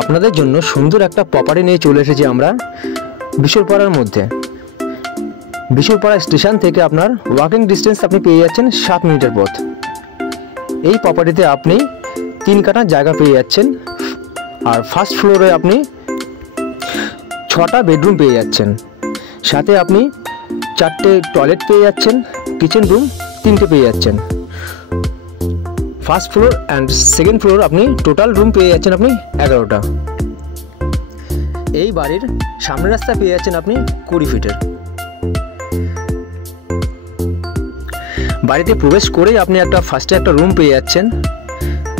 আপনাদের জন্য সুন্দর একটা প্রপার্টি নিয়ে চলে এসেছি আমরা বিশরপাড়ার মধ্যে। বিশরপাড়া স্টেশন থেকে আপনার ওয়াকিং ডিস্টেন্স আপনি পেয়ে যাচ্ছেন 7 মিনিটের পথ। এই প্রপার্টিতে আপনি 3 কাঠা জায়গা পেয়ে যাচ্ছেন, আর ফার্স্ট ফ্লোরে আপনি 6টা বেডরুম পেয়ে যাচ্ছেন, সাথে আপনি 4টে টয়লেট পেয়ে যাচ্ছেন, কিচেন রুম 3টে পেয়ে যাচ্ছেন। First floor and second floor আপনি টোটাল রুম পেয়ে যাচ্ছেন আপনি 11টা। এই বাড়ির সামনের রাস্তা পেয়ে যাচ্ছেন আপনি 20 ফিটের। বাড়িতে প্রবেশ করেই আপনি ফার্স্টে একটা রুম পেয়ে যাচ্ছেন।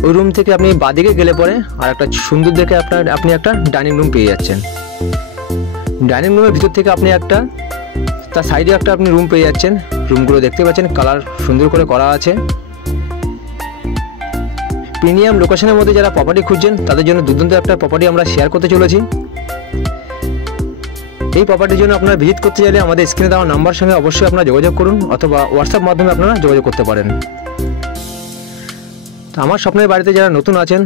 ওই রুম থেকে আপনি বাঁদিকে গেলে পরে আর একটা সুন্দর দেখে আপনি একটা ডাইনিং রুম পেয়ে যাচ্ছেন। ডাইনিং রুমের ভিতর থেকে আপনি তার সাইডে আপনি রুম পেয়ে যাচ্ছেন। রুমগুলো দেখতে পাচ্ছেন কালার সুন্দর করে করা আছে। প্রিমিয়াম লোকেশনের মধ্যে যারা প্রপার্টি খুঁজছেন তাদের জন্য দুর্দান্ত একটা প্রপার্টি আমরা শেয়ার করতে চলেছি। এই প্রপার্টির জন্য আপনারা ভিজিট করতে চাইলে আমাদের স্ক্রিনে দেওয়া নাম্বার সঙ্গে অবশ্যই আপনারা যোগাযোগ করুন, অথবা হোয়াটসঅ্যাপ মাধ্যমে আপনারা যোগাযোগ করতে পারেন। তো আমার স্বপ্নের বাড়িতে যারা নতুন আছেন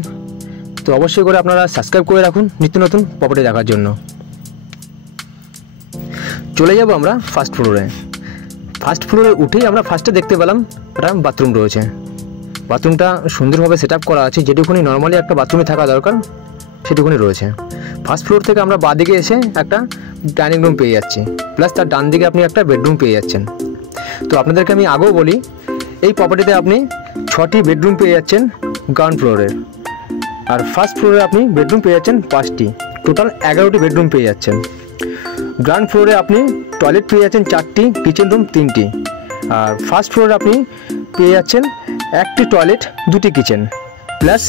তো অবশ্যই করে আপনারা সাবস্ক্রাইব করে রাখুন নিত্য নতুন প্রপার্টি দেখার জন্য। চলে যাব আমরা ফার্স্ট ফ্লোরে। ফার্স্ট ফ্লোরে উঠেই আমরা ফার্স্টে দেখতে পেলাম একটা বাথরুম রয়েছে। বাথরুমটা সুন্দরভাবে সেট আপ করা আছে, যেটুকুনি নর্মালি একটা বাথরুমে থাকা দরকার সেটুকুনি রয়েছে। ফার্স্ট ফ্লোর থেকে আমরা বাঁদিকে এসে একটা ডাইনিং রুম পেয়ে যাচ্ছি, প্লাস তার ডান দিকে আপনি একটা বেডরুম পেয়ে যাচ্ছেন। তো আপনাদেরকে আমি আগেও বলি, এই প্রপার্টিতে আপনি 6টি বেডরুম পেয়ে যাচ্ছেন গ্রাউন্ড ফ্লোরের, আর ফার্স্ট ফ্লোরে আপনি বেডরুম পেয়ে যাচ্ছেন 5টি, টোটাল 11টি বেডরুম পেয়ে যাচ্ছেন। গ্রাউন্ড ফ্লোরে আপনি টয়লেট পেয়ে যাচ্ছেন 4টি, কিচেন রুম 3টি, আর ফার্স্ট ফ্লোরে আপনি পেয়ে যাচ্ছেন 1টি টয়লেট 2টি কিচেন, প্লাস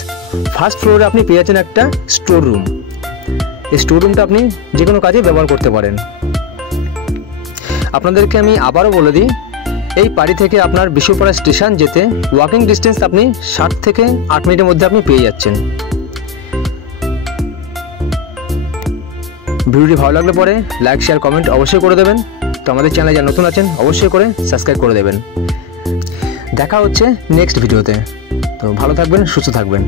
ফার্স্ট ফ্লোরে আপনি পেয়ে যাচ্ছেন একটা স্টোর রুম। এই স্টোর রুমটা আপনি যে কোনো কাজে ব্যবহার করতে পারেন। আপনাদেরকে আমি আবারও বলে দিই, এই বাড়ি থেকে আপনার বিশরপাড়া স্টেশন যেতে ওয়াকিং ডিস্টেন্স আপনি 7 থেকে 8 মিনিটের মধ্যে আপনি পেয়ে যাচ্ছেন। ভিডিওটি ভালো লাগলে পরে লাইক শেয়ার কমেন্ট অবশ্যই করে দেবেন। তো আমাদের চ্যানেলে যারা নতুন আছেন অবশ্যই করে সাবস্ক্রাইব করে দেবেন। দেখা হচ্ছে নেক্সট ভিডিওতে। তো ভালো থাকবেন, সুস্থ থাকবেন।